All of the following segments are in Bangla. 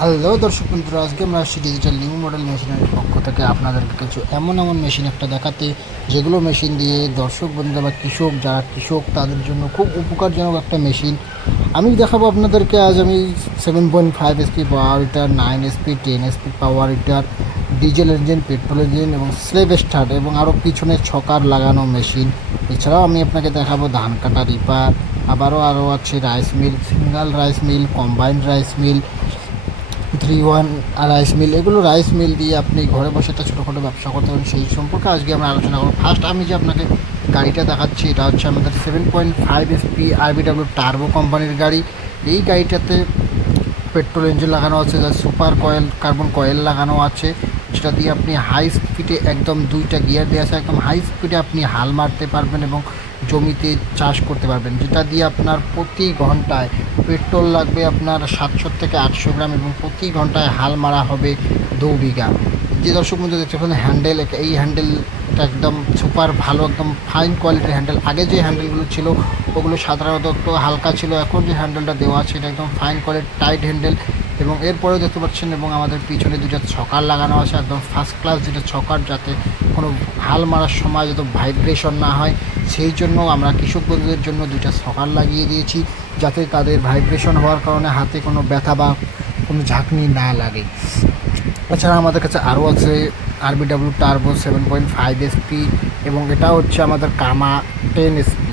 হ্যালো দর্শক বন্ধুরা, আজকে আমরা আসছি ডিজিটাল নিউ মডেল মেশিনারির পক্ষ থেকে আপনাদেরকে কিছু এমন মেশিন একটা দেখাতে, যেগুলো মেশিন দিয়ে দর্শক বন্ধুরা বা কৃষক, যারা কৃষক তাদের জন্য খুব উপকারজনক একটা মেশিন আমি দেখাবো আপনাদেরকে। আজ আমি 7.5 SP power hitter, 9 SP, 10 SP power hitter, diesel engine, petrol engine এবং স্লেভ স্টার্ট এবং আরও পিছনে ছকার লাগানো মেশিন। এছাড়াও আমি আপনাকে দেখাবো ধান কাটা রিপার, আরও আছে rice mill, single rice mill, combined rice mill, 3-1 rice mill. এগুলো রাইস মিল দিয়ে আপনি ঘরে বসে একটা ছোটোখাটো ব্যবসা করতে পারেন, সেই সম্পর্কে আজকে আমরা আলোচনা করব। ফার্স্ট আমি যে আপনাকে গাড়িটা দেখাচ্ছি, এটা হচ্ছে আমাদের 7.5 এসপি আরবিডব্লিউ টার্বো কোম্পানির গাড়ি। এই গাড়িটাতে পেট্রোল ইঞ্জিন লাগানো আছে, যা সুপার কয়েল কার্বন কয়েল লাগানো আছে, যেটা দিয়ে আপনি হাই স্পিডে একদম 2টা গিয়ার দেওয়া আছে, একদম হাই স্পিডে আপনি হাল মারতে পারবেন এবং জমিতে চাষ করতে পারবেন, যেটা দিয়ে আপনার প্রতি ঘন্টায় পেট্রোল লাগবে আপনার 700 থেকে 800 গ্রাম এবং প্রতি ঘন্টায় হাল মারা হবে 2 বিঘা। যে দর্শক বন্ধু দেখতে পাচ্ছেন হ্যান্ডেল, এই হ্যান্ডেলটা একদম সুপার ভালো, একদম ফাইন কোয়ালিটির হ্যান্ডেল। আগে যে হ্যান্ডেলগুলো ছিল ওগুলো সাধারণত একটু হালকা ছিল, এখন যে হ্যান্ডেলটা দেওয়া আছে এটা একদম ফাইন কোয়ালিটির টাইট হ্যান্ডেল। এবং এরপরেও দেখতে পাচ্ছেন এবং আমাদের পিছনে দুটো ছকার লাগানো আছে, একদম ফার্স্ট ক্লাস যেটা ছকার, যাতে কোনো হাল মারার সময় যাতে ভাইব্রেশন না হয়, সেই জন্য আমরা কৃষক বন্ধুদের জন্য দুইটা ছকার লাগিয়ে দিয়েছি, যাতে তাদের ভাইব্রেশন হওয়ার কারণে হাতে কোনো ব্যথা বা কোনো ঝাঁকুনি না লাগে। এছাড়া আমাদের কাছে আরও আছে আরবিডব্লিউ টার্বো 7.5 এসপি এবং এটা হচ্ছে আমাদের কামা 10 এসপি,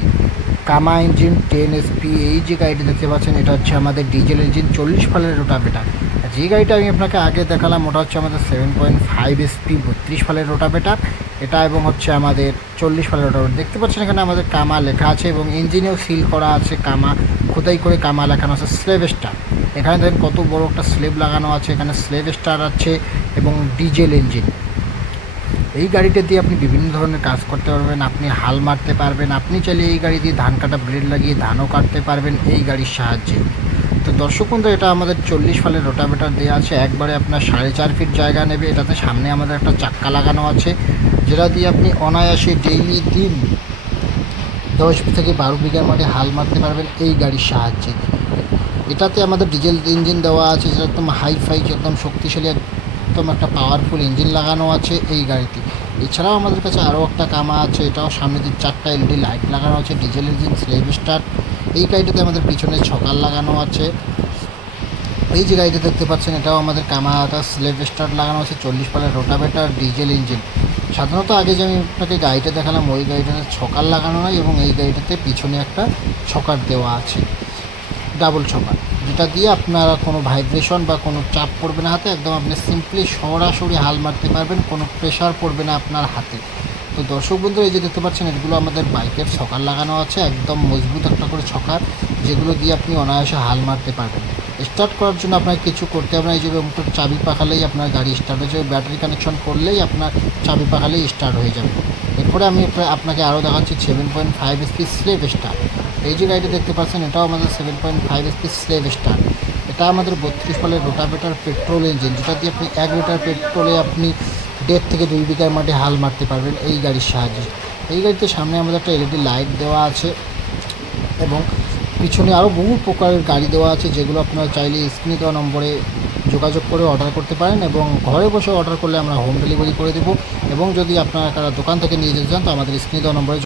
কামা ইঞ্জিন 10 এসপি। এই যে গাড়িটি দেখতে পাচ্ছেন এটা হচ্ছে আমাদের ডিজেল ইঞ্জিন 40 ফালের রোটাভেটার। যে গাড়িটা আমি আপনাকে আগে দেখালাম ওটা হচ্ছে আমাদের 7.5 এসপি 32 ফালের রোটাভেটার এটা, এবং হচ্ছে আমাদের 40 ফালের রোটাভেটার। দেখতে পাচ্ছেন এখানে আমাদের কামা লেখা আছে এবং ইঞ্জিনেও সিল করা আছে কামা, খোদাই করে কামা লেখানো আছে। স্লেভ স্টার, এখানে দেখেন কত বড় একটা স্লেভ লাগানো আছে, এখানে স্লেভ স্টার আছে এবং ডিজেল ইঞ্জিন। এই গাড়িটা দিয়ে আপনি বিভিন্ন ধরনের কাজ করতে পারবেন, আপনি হাল মারতে পারবেন, আপনি চাইলে এই গাড়ি দিয়ে ধান কাটা ব্লেড লাগিয়ে ধানও কাটতে পারবেন এই গাড়ির সাহায্যে। তো দর্শক বন্ধু, এটা আমাদের 40 ফালের রোটাভেটার দেওয়া আছে, একবারে আপনার 4.5 ফিট জায়গা নেবে। এটাতে সামনে আমাদের একটা চাক্কা লাগানো আছে, যেটা দিয়ে আপনি অনায়াসে ডেইলি দিন 10 থেকে 12 বিঘার মাঠে হাল মারতে পারবেন এই গাড়ির সাহায্যে। এটাতে আমাদের ডিজেল ইঞ্জিন দেওয়া আছে, যেটা একদম হাইফাই, একদম শক্তিশালী, একদম একটা পাওয়ারফুল ইঞ্জিন লাগানো আছে এই গাড়িতে। এছাড়াও আমাদের কাছে আরও একটা কামা আছে, এটাও সামনে দিয়ে 4টা এলইডি লাইট লাগানো আছে, ডিজেল ইঞ্জিন, স্লেভ স্টার্ট। এই গাড়িটাতে আমাদের পিছনে ছকার লাগানো আছে। এই যে গাড়িটা দেখতে পাচ্ছেন এটাও আমাদের কামাটা, স্লেভ স্টার্ট লাগানো আছে, 40 ফালের রোটাভেটার, ডিজেল ইঞ্জিন। সাধারণত আগে যে আমি আপনাকে গাড়িটা দেখালাম ওই গাড়িটাতে ছকার লাগানো নয়, এবং এই গাড়িটাতে পিছনে একটা ছকার দেওয়া আছে, ডাবল ছকার, যেটা দিয়ে আপনারা কোনো ভাইব্রেশন বা কোনো চাপ পড়বে না হাতে, একদম আপনি সিম্পলি সরাসরি হাল মারতে পারবেন, কোনো প্রেশার পড়বে না আপনার হাতে। তো দর্শক বন্ধুরা, এই যে দেখতে পাচ্ছেন এগুলো আমাদের বাইকের ছকার লাগানো আছে, একদম মজবুত একটা করে ছকার, যেগুলো দিয়ে আপনি অনায়াসে হাল মারতে পারবেন। স্টার্ট করার জন্য আপনাকে কিছু করতে হবে না, এই যে চাবি পাখালেই আপনার গাড়ি স্টার্ট হয়ে যাবে, ব্যাটারি কানেকশন করলেই আপনার চাবি পাখালেই স্টার্ট হয়ে যাবে। এরপরে আমি আপনাকে আরও দেখাচ্ছি 7.5 এসপি স্লেভ স্টার। এই যে গাড়িটা দেখতে পাচ্ছেন এটাও আমাদের 7.5 এসপি স্লেভ স্টার। এটা আমাদের 32 ফালের রোটাভেটার পেট্রোল ইঞ্জিন, যেটা দিয়ে আপনি 1 লিটার পেট্রোলে আপনি 1.5 থেকে 2 বিঘার মাঠে হাল মারতে পারবেন এই গাড়ির সাহায্যে। এই গাড়িতে সামনে আমাদের একটা এলইডি লাইট দেওয়া আছে এবং পিছনে আরও বহু প্রকারের গাড়ি দেওয়া আছে, যেগুলো আপনারা চাইলে স্ক্রিনে দেওয়া নম্বরে যোগাযোগ করে অর্ডার করতে পারেন, এবং ঘরে বসে অর্ডার করলে আমরা হোম ডেলিভারি করে দেবো। এবং যদি আপনারা দোকান থেকে নিয়ে যেতে চান তো আমাদের স্ক্রিনে দেওয়া নম্বরে